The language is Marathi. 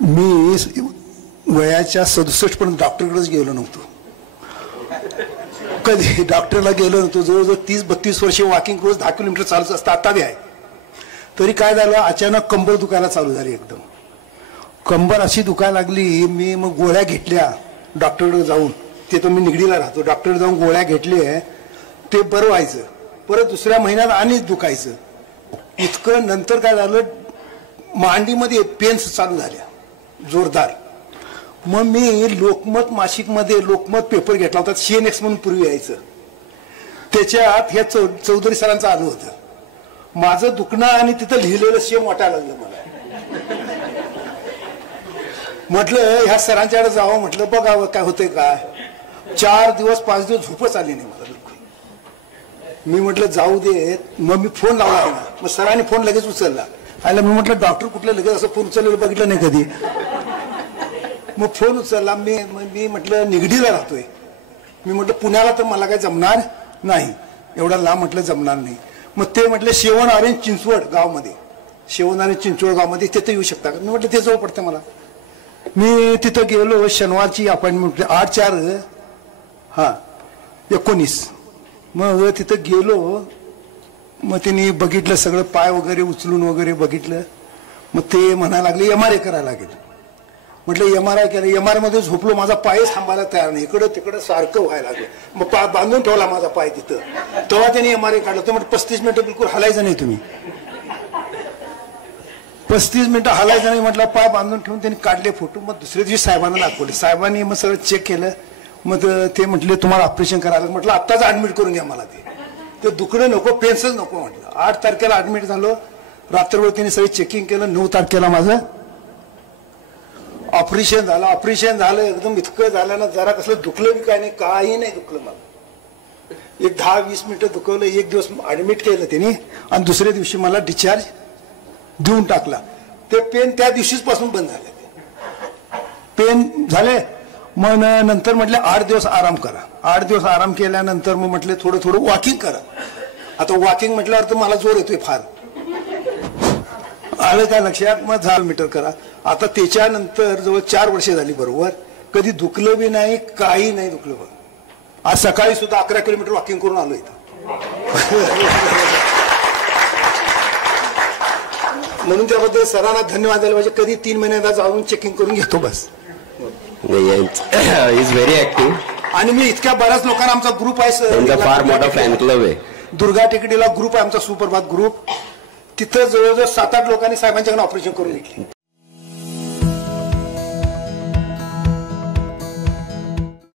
मी वयाच्या 67 पर्यंत डॉक्टरकडेच गेलो नव्हतो. कधी डॉक्टरला गेलो नव्हतो. जवळजवळ 30-32 वर्षे वॉकिंग रोज 10 किलोमीटर चालूच असतं. आता बी आहे. तरी काय झालं, अचानक कंबर दुखायला चालू झाली. एकदम कंबर अशी दुखायला लागली. मी मग गोळ्या घेतल्या डॉक्टरकडे जाऊन. ते तर मी निगडीला राहतो. डॉक्टरकडे जाऊन गोळ्या घेतल्या. ते बरं व्हायचं. परत दुसऱ्या महिन्यात आणि दुखायचं. इतकं नंतर काय झालं, मांडीमध्ये पेन्स चालू झाल्या जोरदार. मग मी लोकमत मासिकमध्ये लोकमत पेपर घेतला होता. CNX म्हणून पूर्वी यायचं. त्याच्यात ह्या चौधरी सरांचं आलं होतं. माझं दुखणं आणि तिथं लिहिलेलं सेम वाटायला लागलं मला. म्हटलं ह्या सरांच्याकडे जावं. म्हटलं बघावं काय होतंय काय. 4 दिवस 5 दिवस झोपच आली नाही मला बिलकुल. मी म्हटलं जाऊ दे. मग मी फोन लावला. मग सरांनी फोन लगेच उचलला. आयला मी म्हटलं डॉक्टर कुठलं लगेच असं फोन उचललेलं बघितलं नाही कधी. मग फोन उचलला. मी म्हटलं निगडीला राहतोय. मी म्हटलं पुण्याला तर मला काय जमणार नाही. एवढा लांब म्हटलं जमणार नाही. मग ते म्हटलं शेवण ऑरेंज चिंचवड गावमध्ये, शेवण ऑरेंज चिंचवड गावमध्ये तिथे येऊ शकता का. मी म्हटलं ते जवळ पडतं मला. मी तिथं गेलो. शनिवारची अपॉइंटमेंट 8/4/19. मग तिथं गेलो. मग त्यांनी बघितलं सगळं, पाय वगैरे उचलून वगैरे बघितलं. मग ते म्हणायला लागले MRI करायला लागेल. म्हटलं MRI केलं. MRI मध्ये झोपलो. माझा पायच थांबायला तयार नाही. इकडं तिकडं सारखं व्हायला लागलं. मग पाय बांधून ठेवला माझा पाय तिथं. तेव्हा त्यांनी MRI काढलं. तर म्हटलं 35 मिनिटं बिलकुल हलायचं नाही तुम्ही. 35 मिनिटं हलायचं नाही म्हटलं. पाय बांधून ठेवून त्यांनी काढले फोटो. मग दुसऱ्या दिवशी साहेबांना दाखवले. साहेबांनी मग सगळं चेक केलं. मग ते म्हटले तुम्हाला ऑपरेशन करायला. म्हटलं आत्ताच ऍडमिट करून घ्या मला. ते दुखणं नको, पेन्सच नको म्हटलं. 8 तारखेला ऍडमिट झालो. रात्रभर त्यांनी सगळं चेकिंग केलं. 9 तारखेला माझं ऑपरेशन झालं. ऑपरेशन झालं एकदम इतकं झालं ना, जरा कसलं दुखलं बी काय नाही, काही नाही दुखलं मला. एक 10-20 मिनिटं दुखवलं. एक दिवस ऍडमिट केलं त्यांनी आणि दुसऱ्या दिवशी मला डिस्चार्ज देऊन टाकला. ते पेन त्या दिवशीच पासून बंद झाले. पेन झाले. मग नंतर म्हटलं 8 दिवस आराम करा. 8 दिवस आराम केल्यानंतर मग म्हटलं थोडं थोडं वॉकिंग करा. आता वॉकिंग म्हटल्यावर तर मला जोर येतोय फार. आलं काय लक्षात. मग 10 मीटर करा. आता त्याच्यानंतर जवळ 4 वर्षे झाली बरोबर. कधी दुखलं बी नाही, काही नाही दुखलं. आज सकाळी सुद्धा 11 किलोमीटर वॉकिंग करून आलो इथं. म्हणून त्याबद्दल सरांना धन्यवाद द्यायला पाहिजे. कधी 3 महिन्यात जाऊन चेकिंग करून घेतो बस. Is very active. आणि मी इतक्या बऱ्याच लोकांना आमचा ग्रुप आहे सर. फार मोठा फॅन क्लब आहे. दुर्गा टेकडीला ग्रुप आहे आमचा सुप्रभात ग्रुप. तिथं जवळजवळ 7-8 लोकांनी साहेबांच्याकडे ऑपरेशन करून घेतले.